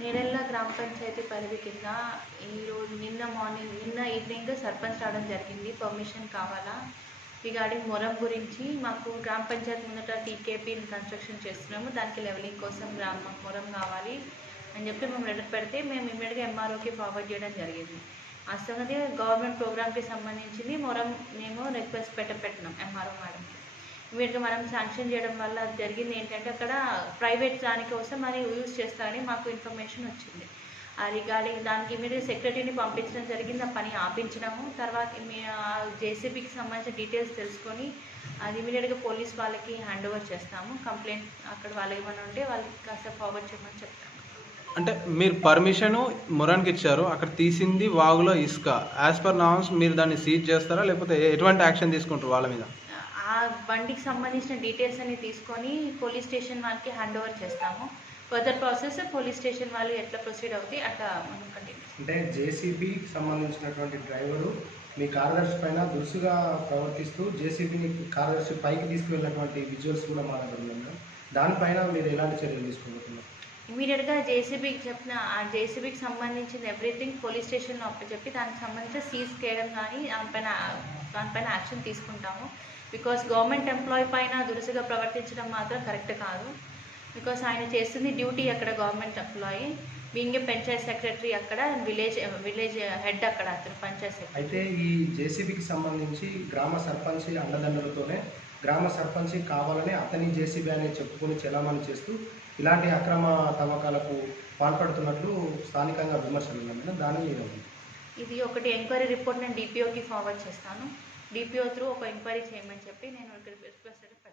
నీడెల్ల గ్రామ పంచాయతీ పరిధి కింద ఈరోజు నిన్న మార్నింగ్ నిన్న ఈవినింగ్ సర్పంచ్ రావడం జరిగింది. పర్మిషన్ కావాలా? రిగార్డింగ్ మొరం గురించి మాకు గ్రామ పంచాయతీ ముందట టీకేపీ కన్స్ట్రక్షన్ చేస్తున్నాము. దానికి లెవెలింగ్ కోసం గ్రామ మొరం కావాలి అని చెప్పి మేము లెటర్ పెడితే మేము ఇమ్మీడియట్గా ఎంఆర్ఓకి ఫార్వర్డ్ చేయడం జరిగింది. అసలు గవర్నమెంట్ ప్రోగ్రామ్కి సంబంధించింది. మొరం మేము రిక్వెస్ట్ పెట్ట పెట్టినాం ఎంఆర్ఓ మేడం వీటికి మనం శాంక్షన్ చేయడం వల్ల అది జరిగింది ఏంటంటే అక్కడ ప్రైవేట్ దానికోసం మరి యూజ్ చేస్తారని మాకు ఇన్ఫర్మేషన్ వచ్చింది. ఆ రిగార్డింగ్ దానికి ఇమీడియట్ సెక్రటరీని పంపించడం జరిగింది ఆ పని ఆపించడము తర్వాత మీ జేసీబీకి సంబంధించిన డీటెయిల్స్ తెలుసుకొని అది ఇమీడియట్గా పోలీస్ వాళ్ళకి హ్యాండ్ ఓవర్ చేస్తాము. కంప్లైంట్ అక్కడ వాళ్ళు ఏమైనా ఉంటే వాళ్ళకి కాస్త ఫార్వర్డ్ చేయమని చెప్తాము. అంటే మీరు పర్మిషన్ మొరానికి ఇచ్చారు అక్కడ తీసింది వాగులో ఇసుక. యాజ్ పర్ నామ్స్ మీరు దాన్ని సీజ్ చేస్తారా లేకపోతే ఎటువంటి యాక్షన్ తీసుకుంటారు వాళ్ళ మీద? ఆ బండికి సంబంధించిన డీటెయిల్స్ అన్ని తీసుకొని పోలీస్ స్టేషన్ వాళ్ళకి హ్యాండ్ ఓవర్ చేస్తాము. ఫర్దర్ ప్రాసెస్ పోలీస్ స్టేషన్ వాళ్ళు ఎట్లా ప్రొసీడ్ అవుతాయి అట్లా మనం కంటిన్యూ అంటే జేసీబీకి సంబంధించినటువంటి డ్రైవరు మీ కార్యదర్శి పైన దురుసుగా ప్రవర్తిస్తూ జేసీబీని కార్యదర్శి పైకి తీసుకువెళ్ళినటువంటి విజువల్స్ కూడా మా దగ్గర ఉన్నాయి దానిపైన మీరు ఎలాంటి చర్యలు తీసుకోబోతున్నారు? ఇమీడియట్గా జేసీబీకి చెప్పిన ఆ జేసీబీకి సంబంధించిన ఎవ్రీథింగ్ పోలీస్ స్టేషన్లో అప్పచెప్పి దానికి సంబంధించిన సీజ్ చేయడం కానీ దానిపైన దానిపైన యాక్షన్ తీసుకుంటాము. బికాస్ గవర్నమెంట్ ఎంప్లాయీ పైన దురుసుగా ప్రవర్తించడం మాత్రం కరెక్ట్ కాదు. బికాస్ ఆయన చేస్తుంది డ్యూటీ అక్కడ government employee being a panchayat secretary అక్కడ విలేజ్ విలేజ్ హెడ్ అక్కడ అతను పంచాయత్ సెక్రటరీ. అయితే ఈ జేసీబీకి సంబంధించి గ్రామ సర్పంచ్ అండదండలతోనే గ్రామ సర్పంచ్ కావాలని అతని జేసీబీ అని చెప్పుకొని చెలామణి చేస్తూ ఇలాంటి అక్రమ తవ్వకాలకు పాల్పడుతున్నట్లు స్థానికంగా విమర్శలు ఉన్నాయి. మేడం దాని మీద. ఇది ఒకటి ఎంక్వైరీ రిపోర్ట్ నేను డిపిఓకి ఫార్వర్డ్ చేస్తాను. డిపిఓ త్రూ ఒక ఎంక్వైరీ చేయమని చెప్పి నేను ఇక్కడ రిక్వెస్ట్ పెడతాను